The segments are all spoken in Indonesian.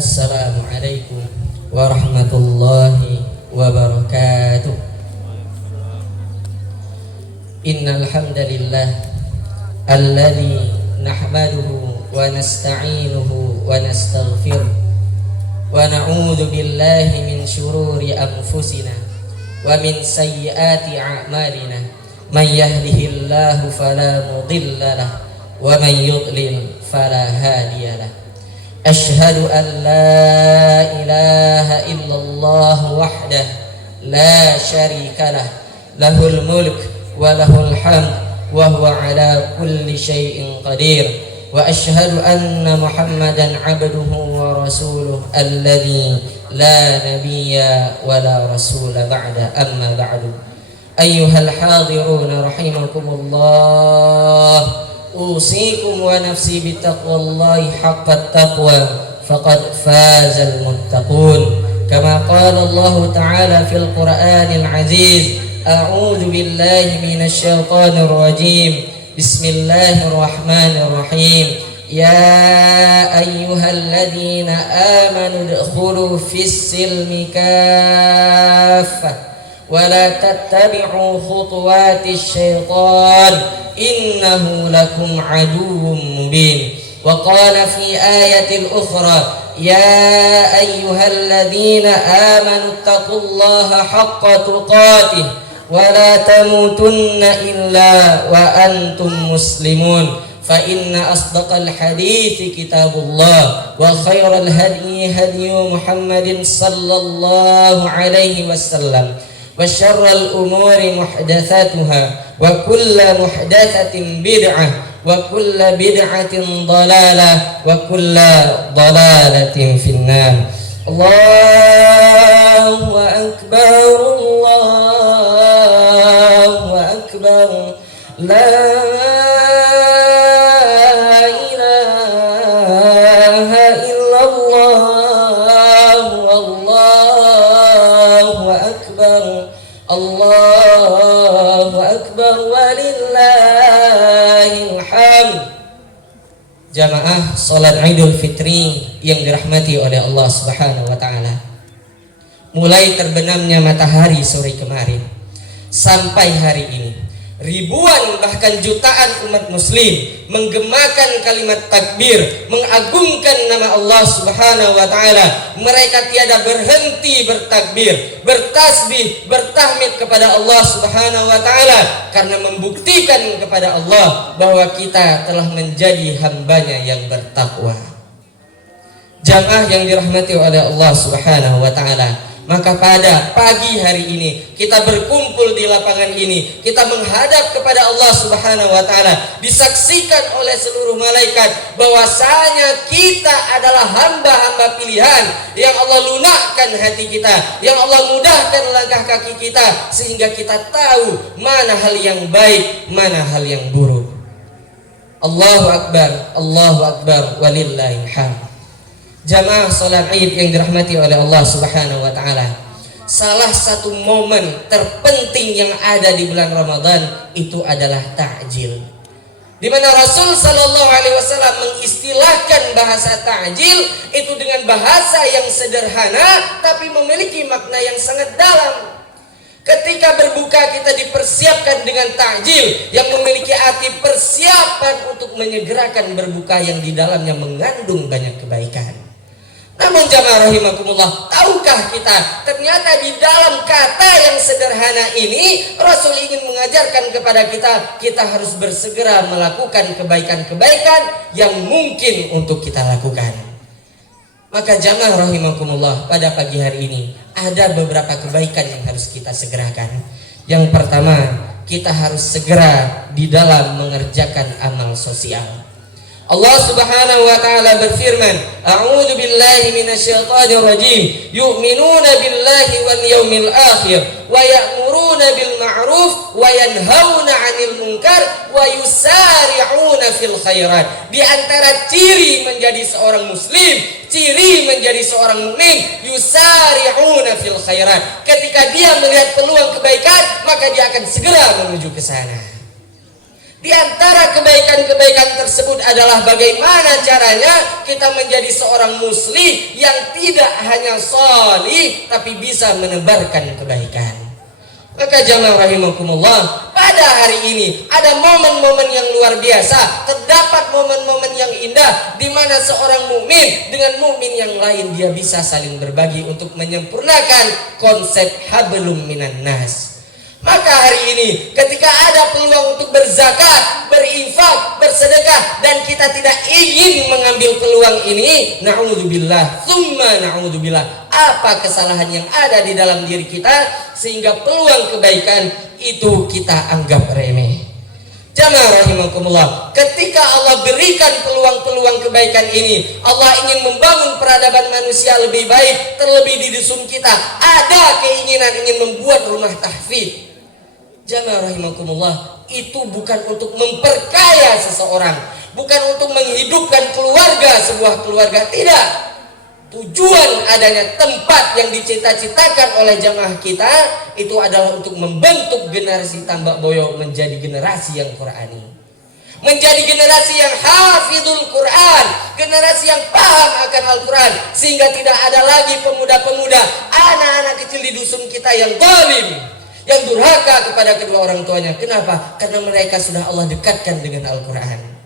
Assalamualaikum warahmatullahi wabarakatuh. Innal hamdalillah alladzi nahmaduhu wa nasta'inuhu wa nastaghfiruh wa na'udzu billahi min shururi anfusina wa min sayyiati a'malina. May yahdihillahu fala mudilla lahu wa may yudlil fala hadiya lahu. Ashhadu an la ilaha illallah wahdah la syarika lah, lahul mulk wa lahul hamd wa huwa ala kulli syai'in qadir. Wa ashhadu anna Muhammadan abduhu wa rasuluh alladzi la nabiyya wa la rasula ba'da, amma ba'du. Ayyuhal hadiruna rahimakumullah, usikum wa nafsi bittaqwallahi haqqat taqwa faqad fazal muttaqun. Kama qala Allah ta'ala fil Qur'anil aziz, a'udzu billahi minasy syaithanir rajim. Bismillahirrahmanirrahim. Ya ayyuhalladzina amanu udkhulu fis silmi kaffah wa la tattabi'u khutuwatis syaitan innahu lakum aduwwum mubin. Wa qala fi ayatil ukhra, ya ayyuhalladzina amanu taqullaha haqqa tuqatih wa la tamutunna illa wa antum muslimun. Fa inna asdaqal hadithi kitabullah wa khairal hadyi hadyu Muhammadin sallallahu alaihi wasallam wa syarrul umuri muhdatsatuha wa kullu muhdatsatin bid'ah wa kullu bid'atin dhalalah wa kullu dhalalatin finnar. Allahu akbar, Allahu akbar, la ilaha illallah, Allahu akbar, Allahu akbar walillahil hamd. Jamaah salat Idul Fitri yang dirahmati oleh Allah Subhanahu wa taala. Mulai terbenamnya matahari sore kemarin sampai hari ini, ribuan bahkan jutaan umat muslim menggemakan kalimat takbir, mengagungkan nama Allah Subhanahu wa taala. Mereka tiada berhenti bertakbir, bertasbih, bertahmid kepada Allah Subhanahu wa taala karena membuktikan kepada Allah bahwa kita telah menjadi hambanya yang bertakwa. Jamaah yang dirahmati oleh Allah Subhanahu wa taala, maka pada pagi hari ini kita berkumpul di lapangan ini, kita menghadap kepada Allah Subhanahu wa taala, disaksikan oleh seluruh malaikat bahwasanya kita adalah hamba-hamba pilihan yang Allah lunakkan hati kita, yang Allah mudahkan langkah kaki kita sehingga kita tahu mana hal yang baik, mana hal yang buruk. Allahu akbar walillahil hamd. Jamaah salat Id yang dirahmati oleh Allah Subhanahu wa taala, salah satu momen terpenting yang ada di bulan Ramadan itu adalah takjil, di mana Rasul sallallahu alaihi wasallam mengistilahkan bahasa takjil itu dengan bahasa yang sederhana tapi memiliki makna yang sangat dalam. Ketika berbuka kita dipersiapkan dengan takjil yang memiliki arti persiapan untuk menyegerakan berbuka yang di dalamnya mengandung banyak kebaikan. Namun jamaah rahimakumullah, tahukah kita ternyata di dalam kata yang sederhana ini Rasul ingin mengajarkan kepada kita harus bersegera melakukan kebaikan-kebaikan yang mungkin untuk kita lakukan. Maka jamaah rahimakumullah, pada pagi hari ini ada beberapa kebaikan yang harus kita segerakan. Yang pertama, kita harus segera di dalam mengerjakan amal sosial. Allah Subhanahu wa taala berfirman, a'udzu billahi minasyaitonir rajim, yu'minuna billahi wal yaumil akhir wa ya'muruna bil ma'ruf wa yanhauna 'anil munkar wa yusari'una fil khairat. Di antara ciri menjadi seorang muslim, ciri menjadi seorang mukmin, yusari'una fil khairat. Ketika dia melihat peluang kebaikan, maka dia akan segera menuju ke sana. Di antara kebaikan-kebaikan tersebut adalah bagaimana caranya kita menjadi seorang muslim yang tidak hanya sholih tapi bisa menebarkan kebaikan. Maka jamaah rahimakumullah, pada hari ini ada momen-momen yang luar biasa, terdapat momen-momen yang indah di mana seorang mukmin dengan mukmin yang lain dia bisa saling berbagi untuk menyempurnakan konsep hablum minan nas. Maka hari ini ketika ada peluang untuk berzakat, berinfak, bersedekah dan kita tidak ingin mengambil peluang ini, na'udzubillah, tsumma na'udzubillah, apa kesalahan yang ada di dalam diri kita sehingga peluang kebaikan itu kita anggap remeh. Jamaah rahimakumullah, ketika Allah berikan peluang-peluang kebaikan ini, Allah ingin membangun peradaban manusia lebih baik. Terlebih di dusun kita ada keinginan ingin membuat rumah tahfidz. Jamaah rahimakumullah, itu bukan untuk memperkaya seseorang, bukan untuk menghidupkan keluarga, sebuah keluarga, tidak. Tujuan adanya tempat yang dicita-citakan oleh jamaah kita itu adalah untuk membentuk generasi Tambak Boyo menjadi generasi yang Qur'ani, menjadi generasi yang hafizul Quran, generasi yang paham akan Al-Quran, sehingga tidak ada lagi pemuda-pemuda, anak-anak kecil di dusun kita yang zalim, yang durhaka kepada kedua orang tuanya. Kenapa? Karena mereka sudah Allah dekatkan dengan Al-Quran.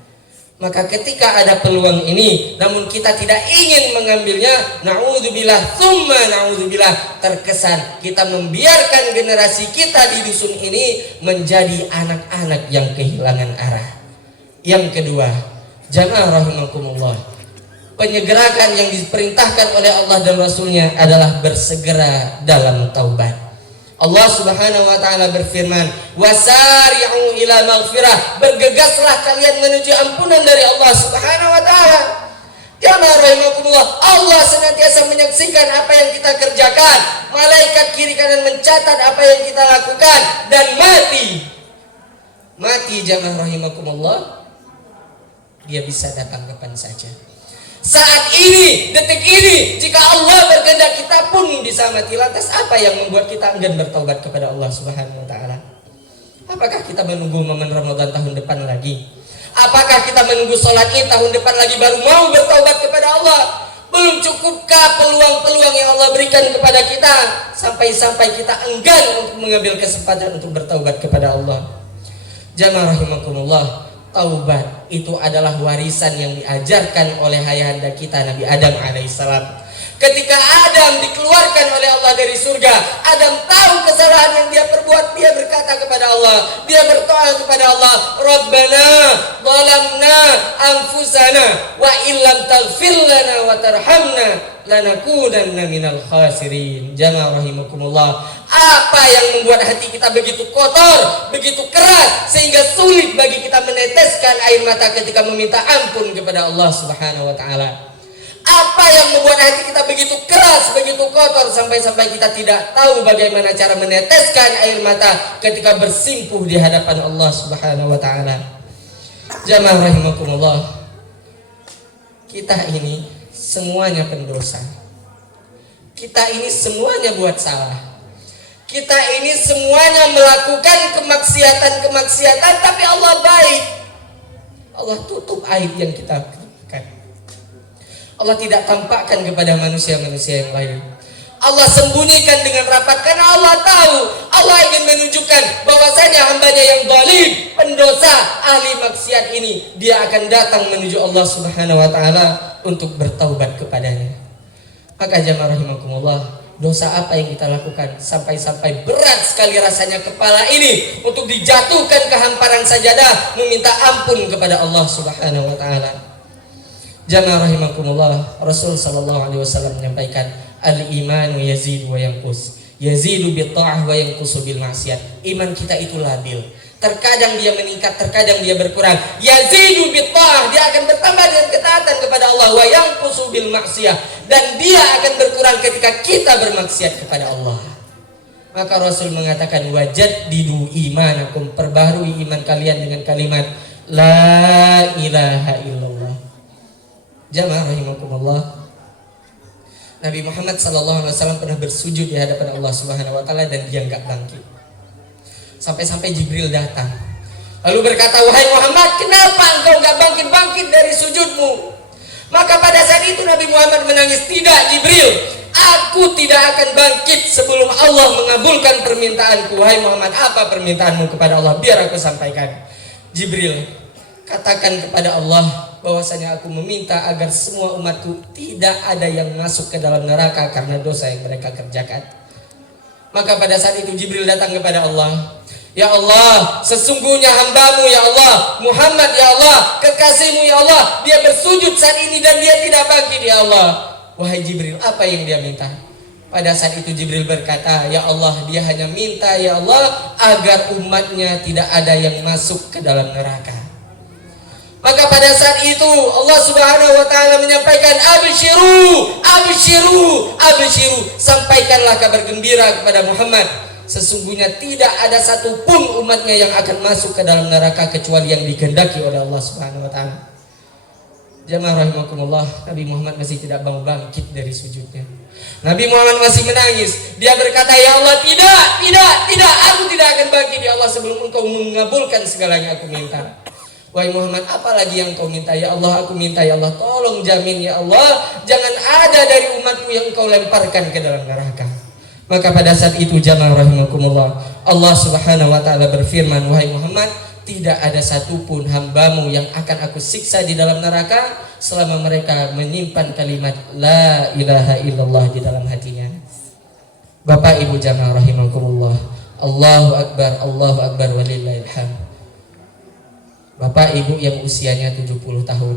Maka ketika ada peluang ini namun kita tidak ingin mengambilnya, na'udzubillah, tsumma na'udzubillah, terkesan kita membiarkan generasi kita di dusun ini menjadi anak-anak yang kehilangan arah. Yang kedua, jamaah rahimakumullah, penyegerakan yang diperintahkan oleh Allah dan Rasulnya adalah bersegera dalam taubat. Allah Subhanahu wa taala berfirman, "Wasari'u ila maghfirah." Bergegaslah kalian menuju ampunan dari Allah Subhanahu wa taala. Jamaah rahimakumullah, Allah senantiasa menyaksikan apa yang kita kerjakan. Malaikat kiri kanan mencatat apa yang kita lakukan, dan mati jamaah rahimakumullah, dia bisa datang kapan saja. Saat ini, detik ini, jika Allah berkehendak kita pun bisa mati. Lantas apa yang membuat kita enggan bertaubat kepada Allah Subhanahu wa taala? Apakah kita menunggu momen Ramadan tahun depan lagi? Apakah kita menunggu sholat Id tahun depan lagi baru mau bertaubat kepada Allah? Belum cukupkah peluang-peluang yang Allah berikan kepada kita sampai-sampai kita enggan untuk mengambil kesempatan untuk bertaubat kepada Allah? Jamaah rahimakumullah, taubat itu adalah warisan yang diajarkan oleh ayahanda kita Nabi Adam alaihissalam. Ketika Adam dikeluarkan oleh Allah dari surga, Adam tahu kesalahan yang dia perbuat. Dia berkata kepada Allah, dia berdoa kepada Allah, Rabbana zalamna anfusana wa illam taghfir lana wa tarhamna lanakunanna minal khasirin. Jamaah rahimakumullah, apa yang membuat hati kita begitu kotor, begitu keras sehingga sulit bagi kita meneteskan air mata ketika meminta ampun kepada Allah Subhanahu wa taala? Apa yang membuat hati kita begitu keras, begitu kotor sampai-sampai kita tidak tahu bagaimana cara meneteskan air mata ketika bersimpuh di hadapan Allah Subhanahu wa taala? Jamaah rahimakumullah, kita ini semuanya pendosa. Kita ini semuanya buat salah. Kita ini semuanya melakukan kemaksiatan-kemaksiatan, tapi Allah baik. Allah tutup aib yang kita lakukan. Allah tidak tampakkan kepada manusia-manusia yang lain. Allah sembunyikan dengan rapat karena Allah tahu, Allah ingin menunjukkan bahwasanya hambanya yang zalim, pendosa, ahli maksiat ini, dia akan datang menuju Allah Subhanahu wa taala untuk bertaubat kepadanya. Maka jamaah rahimakumullah, dosa apa yang kita lakukan sampai-sampai berat sekali rasanya kepala ini untuk dijatuhkan ke hamparan sajadah meminta ampun kepada Allah Subhanahu wa taala. Jamaah rahimakumullah, Rasul sallallahu alaihi wasallam menyampaikan, al-imanu yazidu wa yanqus. Yazidu bil ta'ah wa yanqusu bil maksiat. Iman kita itu labil. Terkadang dia meningkat, terkadang dia berkurang. Yazidu bil ta'ah, dia akan bertambah dengan ketaatan kepada Allah, wa yanqusu bil maksiat, dan dia akan berkurang ketika kita bermaksiat kepada Allah. Maka Rasul mengatakan, wajaddidu imanakum, perbaharui iman kalian dengan kalimat la ilaha illallah. Jamaah rahimakumullah, Nabi Muhammad SAW pernah bersujud di hadapan Allah Subhanahu wa taala dan dia enggak bangkit. Sampai-sampai Jibril datang. Lalu berkata, wahai Muhammad, kenapa engkau gak bangkit-bangkit dari sujudmu? Maka pada saat itu Nabi Muhammad menangis, tidak Jibril, aku tidak akan bangkit sebelum Allah mengabulkan permintaanku. Wahai Muhammad, apa permintaanmu kepada Allah? Biar aku sampaikan. Jibril, katakan kepada Allah bahwasanya aku meminta agar semua umatku tidak ada yang masuk ke dalam neraka karena dosa yang mereka kerjakan. Maka pada saat itu Jibril datang kepada Allah. Ya Allah, sesungguhnya hambamu ya Allah, Muhammad ya Allah, kekasihmu ya Allah, dia bersujud saat ini dan dia tidak bangkit ya Allah. Wahai Jibril, apa yang dia minta? Pada saat itu Jibril berkata, ya Allah, dia hanya minta ya Allah agar umatnya tidak ada yang masuk ke dalam neraka. Maka pada saat itu Allah Subhanahu wa taala menyampaikan, absyiru, absyiru, absyiru, sampaikanlah kabar gembira kepada Muhammad. Sesungguhnya tidak ada satupun umatnya yang akan masuk ke dalam neraka kecuali yang dikehendaki oleh Allah Subhanahu wa taala. Jamaah rahimakumullah, Nabi Muhammad masih tidak mau bangkit dari sujudnya. Nabi Muhammad masih menangis. Dia berkata, ya Allah, tidak, aku tidak akan bangkit ya Allah sebelum engkau mengabulkan segala yang aku minta. Wahai Muhammad, apa lagi yang kau minta? Ya Allah, aku minta ya Allah, tolong jamin ya Allah, jangan ada dari umatku yang engkau lemparkan ke dalam neraka. Maka pada saat itu jamaah rahimakumullah, Allah Subhanahu wa taala berfirman, wahai Muhammad, tidak ada satupun hambamu yang akan aku siksa di dalam neraka selama mereka menyimpan kalimat la ilaha illallah di dalam hatinya. Bapak Ibu jamaah rahimakumullah, Allahu Akbar walillahil hamd. Bapak Ibu yang usianya 70 tahun,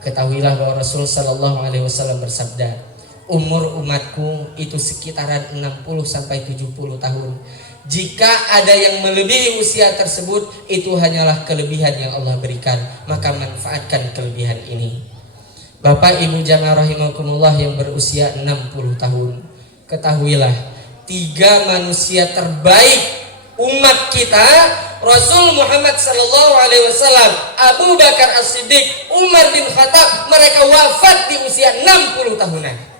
ketahuilah bahwa Rasul sallallahu alaihi wasallam bersabda, umur umatku itu sekitaran 60 sampai 70 tahun. Jika ada yang melebihi usia tersebut, itu hanyalah kelebihan yang Allah berikan, maka manfaatkan kelebihan ini. Bapak Ibu jamaah rahimakumullah yang berusia 60 tahun, ketahuilah 3 manusia terbaik umat kita, Rasul Muhammad sallallahu alaihi wasallam, Abu Bakar As-Siddiq, Umar bin Khattab, mereka wafat di usia 60 tahunan.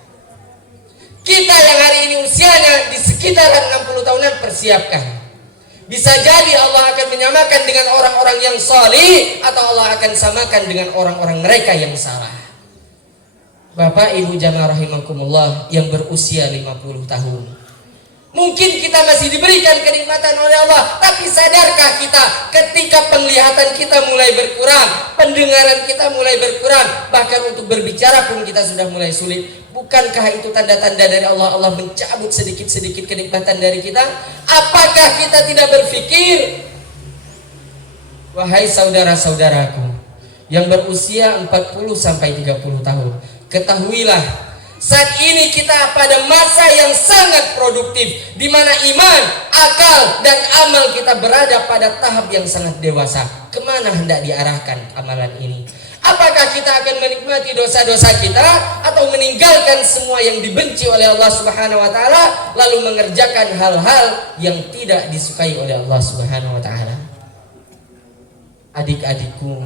Kita yang hari ini usianya di sekitaran 60 tahunan, persiapkan. Bisa jadi Allah akan menyamakan dengan orang-orang yang salih, atau Allah akan samakan dengan orang-orang mereka yang salah. Bapak Ibu jamaah rahimakumullah yang berusia 50 tahun, mungkin kita masih diberikan kenikmatan oleh Allah, tapi sadarkah kita ketika penglihatan kita mulai berkurang, pendengaran kita mulai berkurang, bahkan untuk berbicara pun kita sudah mulai sulit? Bukankah itu tanda-tanda dari Allah? Allah mencabut sedikit-sedikit kenikmatan dari kita. Apakah kita tidak berpikir? Wahai saudara-saudaraku yang berusia 40 sampai 30 tahun, ketahuilah saat ini kita pada masa yang sangat produktif, di mana iman, akal, dan amal kita berada pada tahap yang sangat dewasa. Kemana hendak diarahkan amalan ini? Apakah kita akan menikmati dosa-dosa kita, atau meninggalkan semua yang dibenci oleh Allah Subhanahu wa taala, lalu mengerjakan hal-hal yang tidak disukai oleh Allah Subhanahu wa taala? Adik-adikku,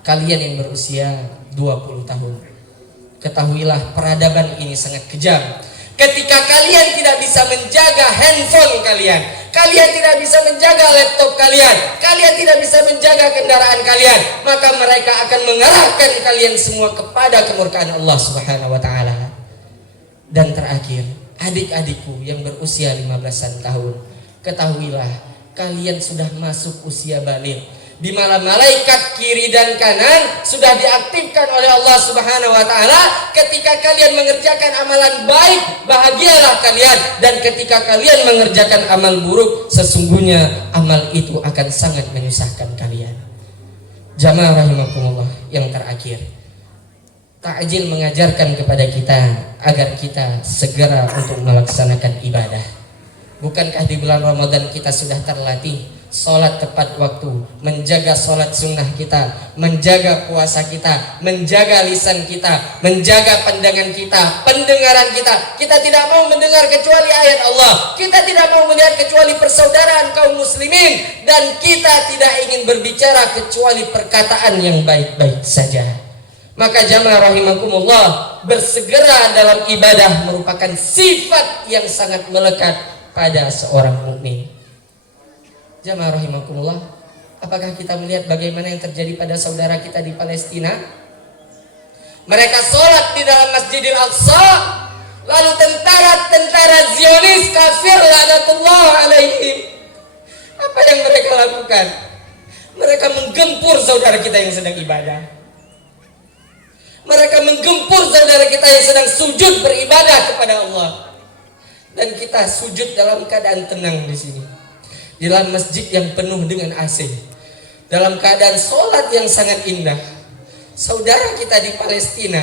kalian yang berusia 20 tahun, ketahuilah peradaban ini sangat kejam. Ketika kalian tidak bisa menjaga handphone kalian, kalian tidak bisa menjaga laptop kalian, kalian tidak bisa menjaga kendaraan kalian, maka mereka akan mengarahkan kalian semua kepada kemurkaan Allah Subhanahu wa taala. Dan terakhir, adik-adikku yang berusia 15-an tahun, ketahuilah kalian sudah masuk usia baligh, di mana malaikat kiri dan kanan sudah diaktifkan oleh Allah Subhanahu wa taala. Ketika kalian mengerjakan amalan baik, bahagialah kalian, dan ketika kalian mengerjakan amal buruk, sesungguhnya amal itu akan sangat menyusahkan kalian. Jamaah rahimakumullah yang terakhir, takjil mengajarkan kepada kita agar kita segera untuk melaksanakan ibadah. Bukankah di bulan Ramadan kita sudah terlatih sholat tepat waktu, menjaga sholat sunnah kita, menjaga puasa kita, menjaga lisan kita, menjaga pandangan kita, pendengaran kita. Kita tidak mau mendengar kecuali ayat Allah, kita tidak mau melihat kecuali persaudaraan kaum muslimin, dan kita tidak ingin berbicara kecuali perkataan yang baik-baik saja. Maka jamaah rahimakumullah, bersegera dalam ibadah merupakan sifat yang sangat melekat pada seorang mukmin. Jamaah rahimakumullah, Apakah kita melihat bagaimana yang terjadi pada saudara kita di Palestina? Mereka sholat di dalam Masjidil Aqsa, lalu tentara Zionis kafir laknatullah alaihim, apa yang mereka lakukan? Mereka menggempur saudara kita yang sedang ibadah. Mereka menggempur saudara kita yang sedang sujud beribadah kepada Allah. Dan kita sujud dalam keadaan tenang di sini, di dalam masjid yang penuh dengan AC, dalam keadaan sholat yang sangat indah. Saudara kita di Palestina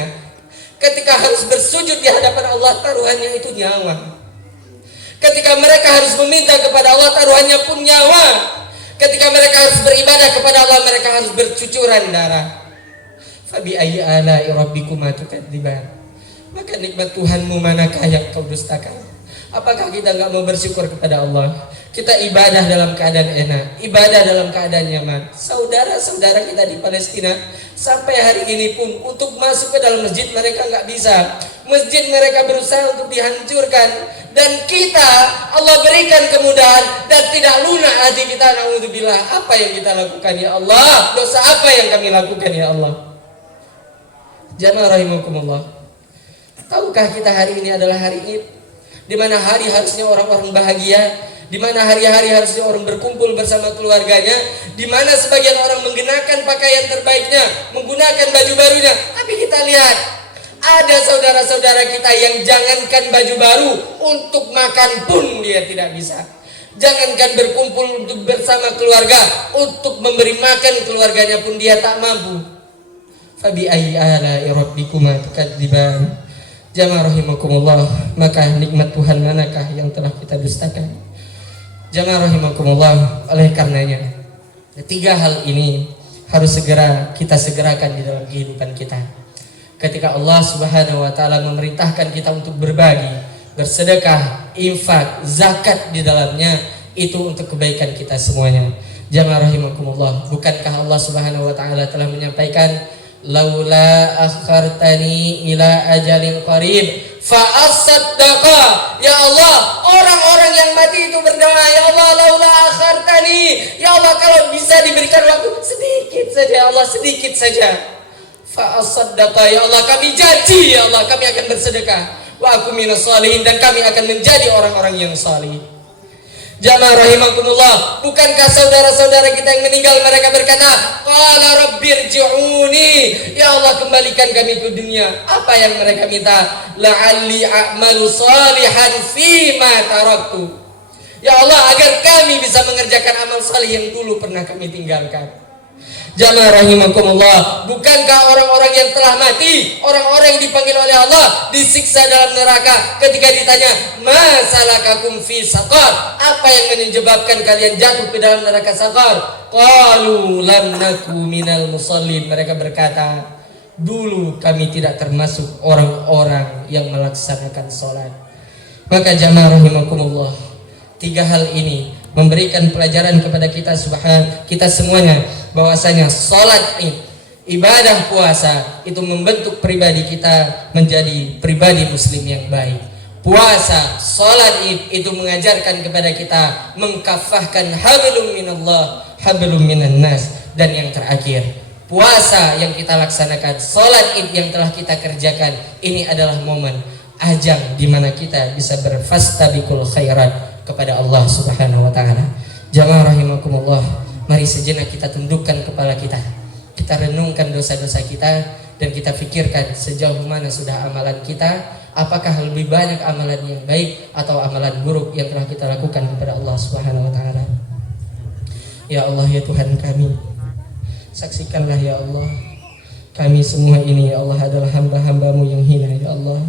ketika harus bersujud di hadapan Allah, taruhannya itu nyawa. Ketika mereka harus meminta kepada Allah, taruhannya pun nyawa. Ketika mereka harus beribadah kepada Allah, mereka harus bercucuran darah. Fabi ayyi ala'i rabbikuma tukadziban. Maka nikmat Tuhanmu manakah yang kau dustakan? Apakah kita enggak mau bersyukur kepada Allah? Kita ibadah dalam keadaan enak, ibadah dalam keadaan nyaman. Saudara-saudara kita di Palestina sampai hari ini pun untuk masuk ke dalam masjid mereka enggak bisa. Masjid mereka berusaha untuk dihancurkan, dan kita Allah berikan kemudahan dan tidak lunak hati kita. Naudzubillah, apa yang kita lakukan ya Allah? Dosa apa yang kami lakukan ya Allah? Jamaah rahimakumullah. Tahukah kita hari ini adalah hari Id, di mana hari harusnya orang-orang bahagia, di mana hari-hari harusnya orang berkumpul bersama keluarganya, di mana sebagian orang menggunakan pakaian terbaiknya, menggunakan baju barunya. Tapi kita lihat ada saudara-saudara kita yang jangankan baju baru, untuk makan pun dia tidak bisa. Jangankan berkumpul untuk bersama keluarga, untuk memberi makan keluarganya pun dia tak mampu. Fabi ayyi ala'i rabbikuma tukadziban. Jamaah rahimakumullah, maka nikmat Tuhan manakah yang telah kita dustakan? Jamaah rahimakumullah, oleh karenanya tiga hal ini harus segera kita segerakan di dalam kehidupan kita. Ketika Allah Subhanahu wa taala memerintahkan kita untuk berbagi, bersedekah, infak, zakat di dalamnya, itu untuk kebaikan kita semuanya. Jamaah rahimakumullah, bukankah Allah Subhanahu wa taala telah menyampaikan, laula akhartani ila ajalin qarib fa asaddaqa. Ya Allah, orang-orang yang mati itu berdoa, ya Allah, laula akhartani, ya Allah, kalau bisa diberikan waktu sedikit saja, ya Allah, sedikit saja. Fa asaddaqa, ya Allah, kami janji, ya Allah, kami akan bersedekah. Wa aku minas shalihin, dan kami akan menjadi orang-orang yang salih. Jamaah rahimakumullah, bukankah saudara-saudara kita yang meninggal mereka berkata, qala rabbirji'uni, ya Allah, kembalikan kami ke dunia. Apa yang mereka minta? La'alli a'malu salihan fima taraktu, ya Allah, agar kami bisa mengerjakan amal salih yang dulu pernah kami tinggalkan. Jamaah rahimakumullah, bukankah orang-orang yang telah mati, orang-orang yang dipanggil oleh Allah, disiksa dalam neraka ketika ditanya, ma salakakum fi saqar, apa yang menyebabkan kalian jatuh ke dalam neraka saqar? Qalu lam naku minal musallin, mereka berkata, dulu kami tidak termasuk orang-orang yang melaksanakan sholat. Maka jamaah rahimakumullah, tiga hal ini memberikan pelajaran kepada kita kita semuanya, bahwasanya sholat Id, ibadah puasa itu membentuk pribadi kita menjadi pribadi muslim yang baik. Puasa, sholat Id itu mengajarkan kepada kita mengkafahkan hablum minallah, hablum minan nas. Dan yang terakhir, puasa yang kita laksanakan, sholat Id yang telah kita kerjakan, ini adalah momen ajang di mana kita bisa berfastabiqul khairat kepada Allah Subhanahu wa taala. Jamaah rahimakumullah, mari sejenak kita tundukkan kepala kita. Kita renungkan dosa-dosa kita dan kita pikirkan sejauh mana sudah amalan kita. Apakah lebih banyak amalan yang baik atau amalan buruk yang telah kita lakukan kepada Allah Subhanahu wa taala. Ya Allah, ya Tuhan kami, saksikanlah ya Allah, kami semua ini ya Allah adalah hamba-hambamu yang hina ya Allah.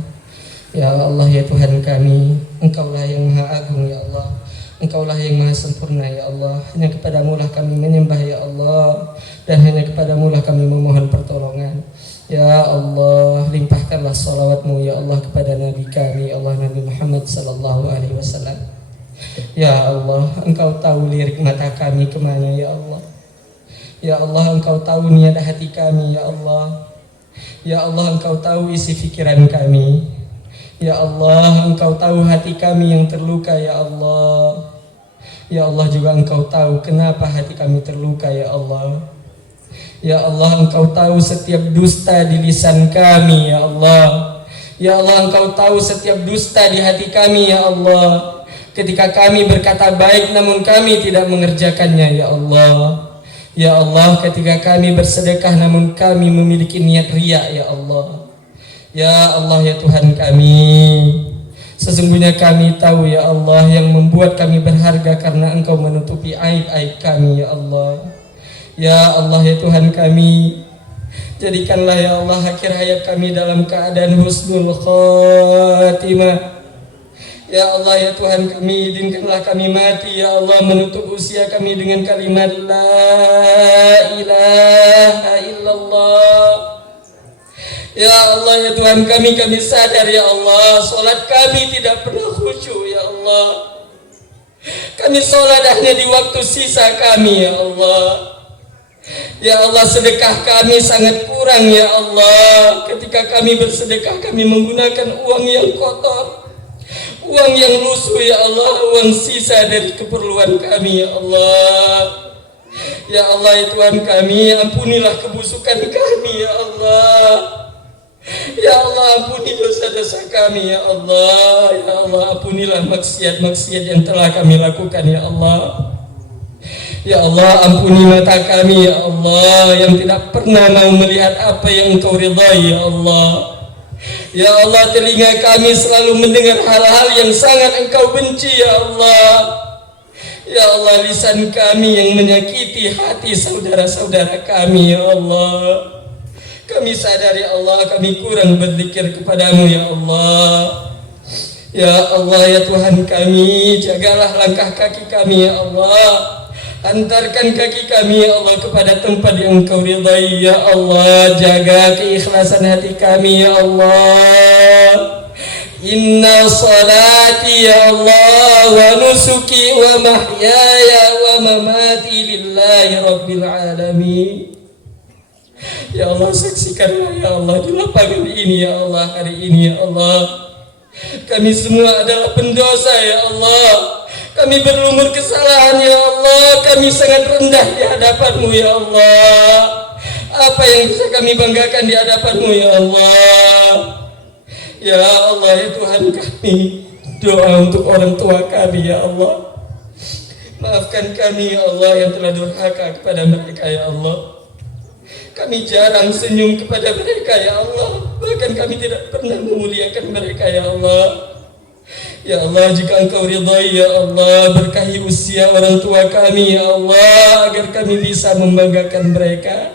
Ya Allah, ya Tuhan kami, Engkaulah yang maha agung ya Allah, Engkaulah yang maha sempurna ya Allah. Hanya kepadamu lah kami menyembah ya Allah, dan hanya kepadamu lah kami memohon pertolongan. Ya Allah, limpahkanlah salawatmu ya Allah kepada Nabi kami, Allah Nabi Muhammad sallallahu alaihi wasallam. Ya Allah, Engkau tahu lirik mata kami kemana ya Allah. Ya Allah, Engkau tahu niat hati kami ya Allah. Ya Allah, Engkau tahu isi pikiran kami. Ya Allah, Engkau tahu hati kami yang terluka ya Allah. Ya Allah, juga Engkau tahu kenapa hati kami terluka ya Allah. Ya Allah, Engkau tahu setiap dusta di lisan kami ya Allah. Ya Allah, Engkau tahu setiap dusta di hati kami ya Allah. Ketika kami berkata baik namun kami tidak mengerjakannya ya Allah. Ya Allah, ketika kami bersedekah namun kami memiliki niat riya ya Allah. Ya Allah, ya Tuhan kami, sesungguhnya kami tahu ya Allah, yang membuat kami berharga karena Engkau menutupi aib-aib kami ya Allah. Ya Allah, ya Tuhan kami, jadikanlah ya Allah akhir hayat kami dalam keadaan husnul khatimah. Ya Allah, ya Tuhan kami, izinkanlah kami mati ya Allah menutup usia kami dengan kalimat La ilaha illallah. Ya Allah, ya Tuhan kami sadar ya Allah, solat kami tidak pernah khusyuk ya Allah. Kami solat hanya di waktu sisa kami ya Allah. Ya Allah, sedekah kami sangat kurang ya Allah. Ketika kami bersedekah kami menggunakan uang yang kotor, uang yang lusuh ya Allah, uang sisa dari keperluan kami ya Allah. Ya Allah, ya Tuhan kami, ampunilah kebusukan kami ya Allah. Ya Allah, ampuni dosa-dosa kami ya Allah. Ya Allah, ampunilah maksiat-maksiat yang telah kami lakukan ya Allah. Ya Allah, ampuni mata kami ya Allah, yang tidak pernah mau melihat apa yang Engkau ridhai ya Allah. Ya Allah, telinga kami selalu mendengar hal-hal yang sangat Engkau benci ya Allah. Ya Allah, lisan kami yang menyakiti hati saudara-saudara kami ya Allah. Kami sadar ya Allah, kami kurang berzikir kepadamu ya Allah. Ya Allah, ya Tuhan kami, jagalah langkah kaki kami ya Allah. Antarkan kaki kami ya Allah kepada tempat yang Engkau ridhai ya Allah. Jaga keikhlasan hati kami ya Allah. Inna salati ya Allah, wa nusuki wa mahyaya wa mamati lillahi rabbil alamin. Ya Allah, saksikanlah ya Allah di lapangan ini ya Allah, hari ini ya Allah. Kami semua adalah pendosa ya Allah. Kami berlumur kesalahan ya Allah. Kami sangat rendah di hadapan-Mu ya Allah. Apa yang bisa kami banggakan di hadapan-Mu ya Allah. Ya Allah, ya Tuhan kami, doa untuk orang tua kami ya Allah. Maafkan kami ya Allah yang telah durhaka kepada mereka ya Allah. Kami jarang senyum kepada mereka ya Allah. Bahkan kami tidak pernah memuliakan mereka ya Allah. Ya Allah, jika Engkau ridhai ya Allah, berkahi usia orang tua kami ya Allah, agar kami bisa membanggakan mereka.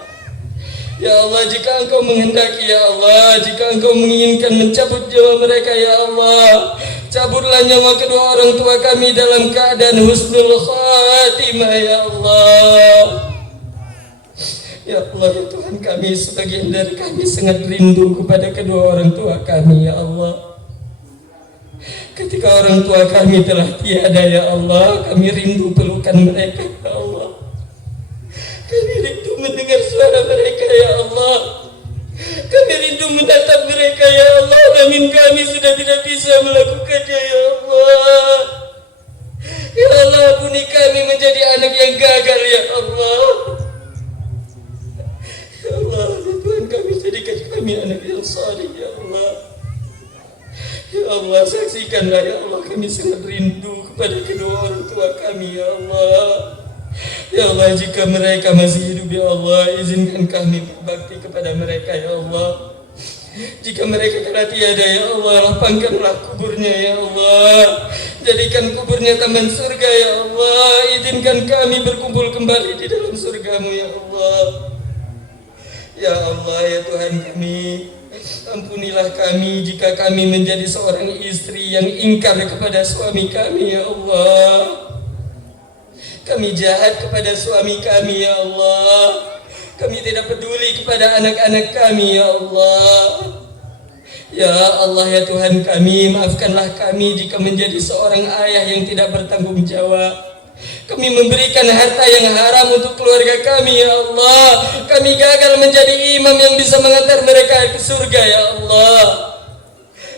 Ya Allah, jika Engkau menghendaki ya Allah, jika Engkau menginginkan mencabut nyawa mereka ya Allah, cabutlah nyawa kedua orang tua kami dalam keadaan husnul khatimah ya Allah. Ya Allah, ya Tuhan kami, sebagian dari kami sangat rindu kepada kedua orang tua kami ya Allah. Ketika orang tua kami telah tiada ya Allah, kami rindu pelukan mereka ya Allah. Kami rindu mendengar suara mereka ya Allah. Kami rindu menatap mereka ya Allah, namun kami sudah tidak bisa melakukannya ya Allah. Ya Allah, ampuni kami menjadi anak yang gagal ya Allah. Ya Allah, ya Tuhan kami, jadikan kami anak yang saleh ya Allah. Ya Allah, saksikanlah ya Allah, kami sangat rindu kepada kedua orang tua kami ya Allah. Ya Allah, jika mereka masih hidup ya Allah, izinkan kami berbakti kepada mereka ya Allah. Jika mereka telah tiada ya Allah, lapangkanlah kuburnya ya Allah. Jadikan kuburnya taman surga ya Allah. Izinkan kami berkumpul kembali di dalam surga-Mu ya Allah. Ya Allah, ya Tuhan kami, ampunilah kami jika kami menjadi seorang istri yang ingkar kepada suami kami ya Allah. Kami jahat kepada suami kami ya Allah. Kami tidak peduli kepada anak-anak kami ya Allah. Ya Allah, ya Tuhan kami, maafkanlah kami jika menjadi seorang ayah yang tidak bertanggung jawab. Kami memberikan harta yang haram untuk keluarga kami ya Allah. Kami gagal menjadi imam yang bisa mengantar mereka ke surga ya Allah.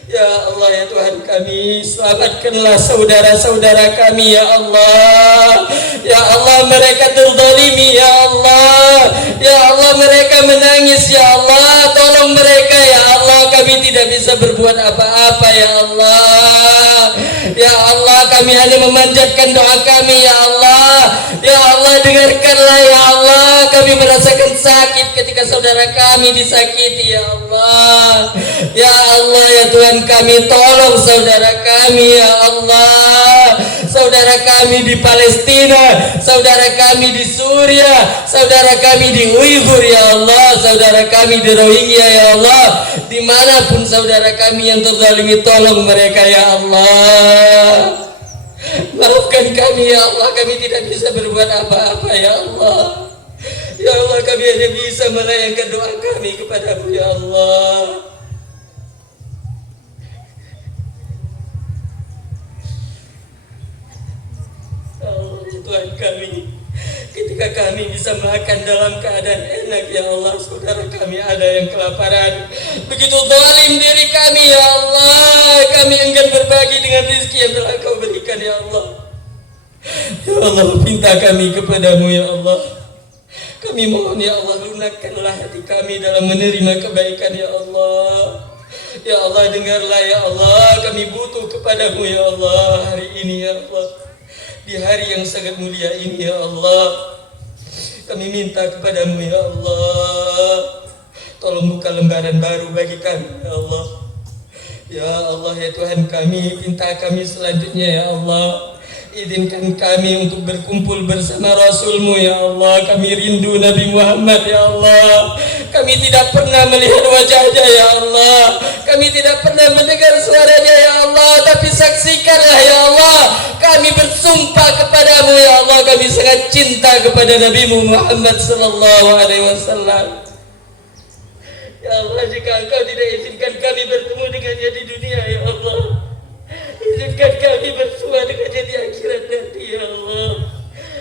Ya Allah ya Tuhan kami, selamatkanlah saudara-saudara kami ya Allah. Ya Allah, mereka terzalimi ya Allah. Ya Allah, mereka menangis ya Allah. Tolong mereka ya Allah, kami tidak bisa berbuat apa-apa ya Allah. Ya Allah, kami hanya memanjatkan doa kami ya Allah. Ya Allah, dengarkanlah ya Allah. Kami merasakan sakit ketika saudara kami disakiti ya Allah. Ya Allah ya Tuhan kami, tolong saudara kami ya Allah. Saudara kami di Palestina, saudara kami di Suriah, saudara kami di Uighur ya Allah, saudara kami di Rohingya ya Allah. Dimanapun saudara kami yang terzalimi, tolong mereka ya Allah. Maafkan kami ya Allah, kami tidak bisa berbuat apa-apa ya Allah. Ya Allah, kami hanya bisa melayangkan doa kami kepadamu ya Allah. Allah ya Tuhan kami, ketika kami bisa makan dalam keadaan enak ya Allah, saudara kami ada yang kelaparan. Begitu zalim diri kami ya Allah, kami enggan berbagi dengan rezeki yang telah Kau berikan ya Allah. Ya Allah, pinta kami kepadamu ya Allah. Kami mohon ya Allah, lunakkanlah hati kami dalam menerima kebaikan ya Allah. Ya Allah, dengarlah ya Allah, kami butuh kepadamu ya Allah hari ini ya Allah. Di hari yang sangat mulia ini ya Allah, kami minta kepadamu ya Allah, tolong buka lembaran baru bagi kami ya Allah. Ya Allah ya Tuhan kami, minta kami selanjutnya ya Allah, izinkan kami untuk berkumpul bersama Rasul-Mu ya Allah. Kami rindu Nabi Muhammad ya Allah. Kami tidak pernah melihat wajahnya ya Allah. Kami tidak pernah mendengar suaranya ya Allah. Tapi saksikanlah ya Allah, kami bersumpah kepadamu ya Allah, kami sangat cinta kepada Nabi Muhammad sallallahu alaihi wasallam. Ya Allah, jika Engkau tidak izinkan kami bertemu dengannya di dunia ya Allah, izinkan kami bersua dengannya di akhirat nanti ya Allah.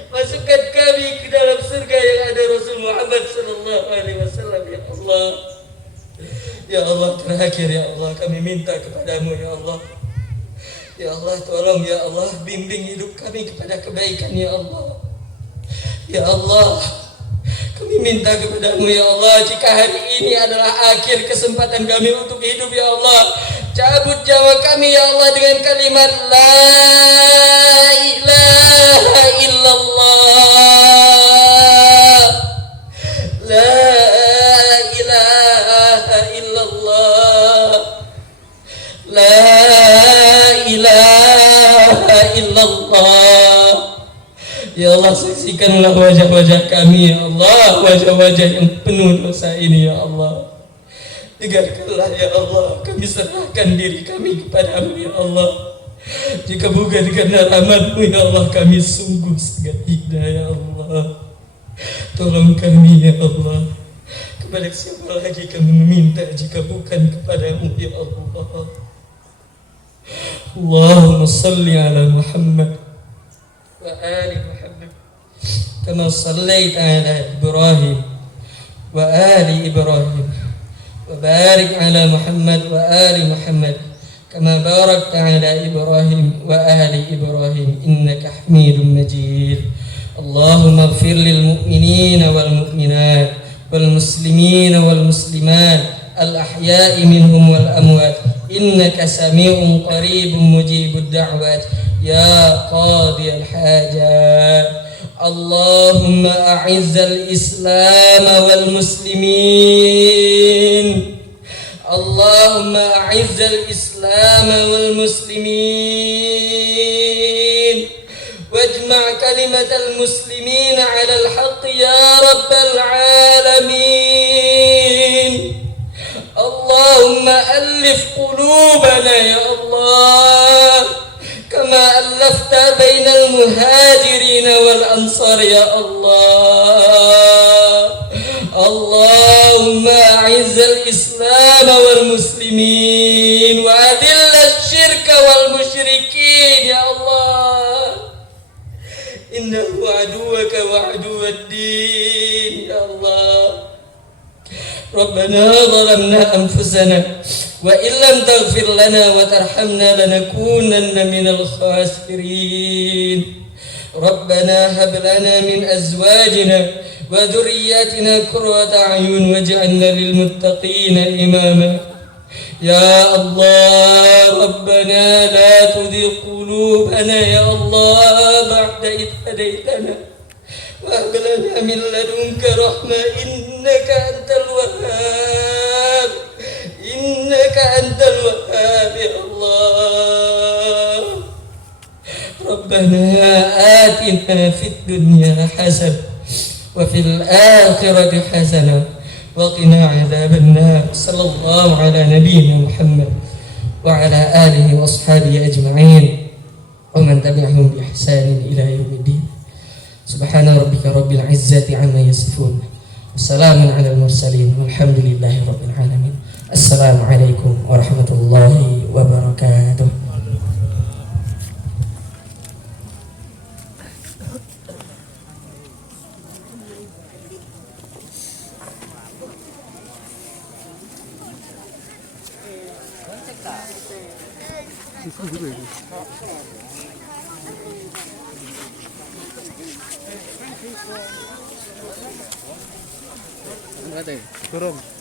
Masukkan kami ke dalam surga yang ada Rasul Muhammad sallallahu alaihi wasallam ya Allah. Ya Allah, terakhir ya Allah, kami minta kepadamu ya Allah. Ya Allah, tolong ya Allah, bimbing hidup kami kepada kebaikan ya Allah. Ya Allah, kami minta kepadamu ya Allah, jika hari ini adalah akhir kesempatan kami untuk hidup ya Allah, cabut nyawa kami ya Allah dengan kalimat La ilaha illallah, La ilaha illallah, La ilaha illallah. Ya Allah, saksikanlah wajah-wajah kami ya Allah, wajah-wajah yang penuh dosa ini ya Allah. Dengarkanlah ya Allah, kami serahkan diri kami kepadamu ya Allah. Jika bukan karena rahmat-Mu ya Allah, kami sungguh sangat hina ya Allah. Tolong kami ya Allah. Kepada siapa lagi kami meminta jika bukan kepadamu ya Allah. Allahumma salli ala Muhammad wa ali Muhammad kama sallaita ala Ibrahim wa ali Ibrahim wa barik ala Muhammad wa ali Muhammad kama barakta ala Ibrahim wa ali Ibrahim innaka Hamidum Majid. Allahumma ighfir lil mu'minina wal mu'minat wal muslimina wal muslimat al-ahya'i minhum wal amwat innaka sami'un qaribun mujibud da'wat ya qadiyal hajat. Allahumma a'izzal islam wal muslimin, Allahumma a'izzal islam wal muslimin wajma' kalimatal muslimin 'ala al-haqq ya rabbal alamin. Allahumma alif qulubana ya Allah kama allafta bainal muhajirin wal ansar ya Allah. Allahumma a'izzal islam wal muslimin wa adillal syirka wal musyrikin ya Allah. Innahu aduwaka wa aduwad din ya Allah. Rabbana zalamna anfusana وإن لم تغفر لنا وترحمنا لنكونن من الخاسرين ربنا هب لنا من أزواجنا وذرياتنا قرة أعين واجعلنا للمتقين إماما يا الله ربنا لا تزغ قلوبنا يا الله بعد إذ هديتنا وهب لنا من لدنك رحمة إنك أنت الوهاب إنك أنت الوهاب يا الله ربنا آتنا في الدنيا حسنة وفي الآخرة حسنة وقنا عذاب النار صلى الله على نبينا محمد وعلى آله وأصحابه أجمعين ومن تبعهم بإحسان إلى يوم الدين سبحان ربك رب العزة عما يصفون وسلام على المرسلين والحمد لله رب العالمين السلام عليكم ورحمة الله وبركاته. Turun.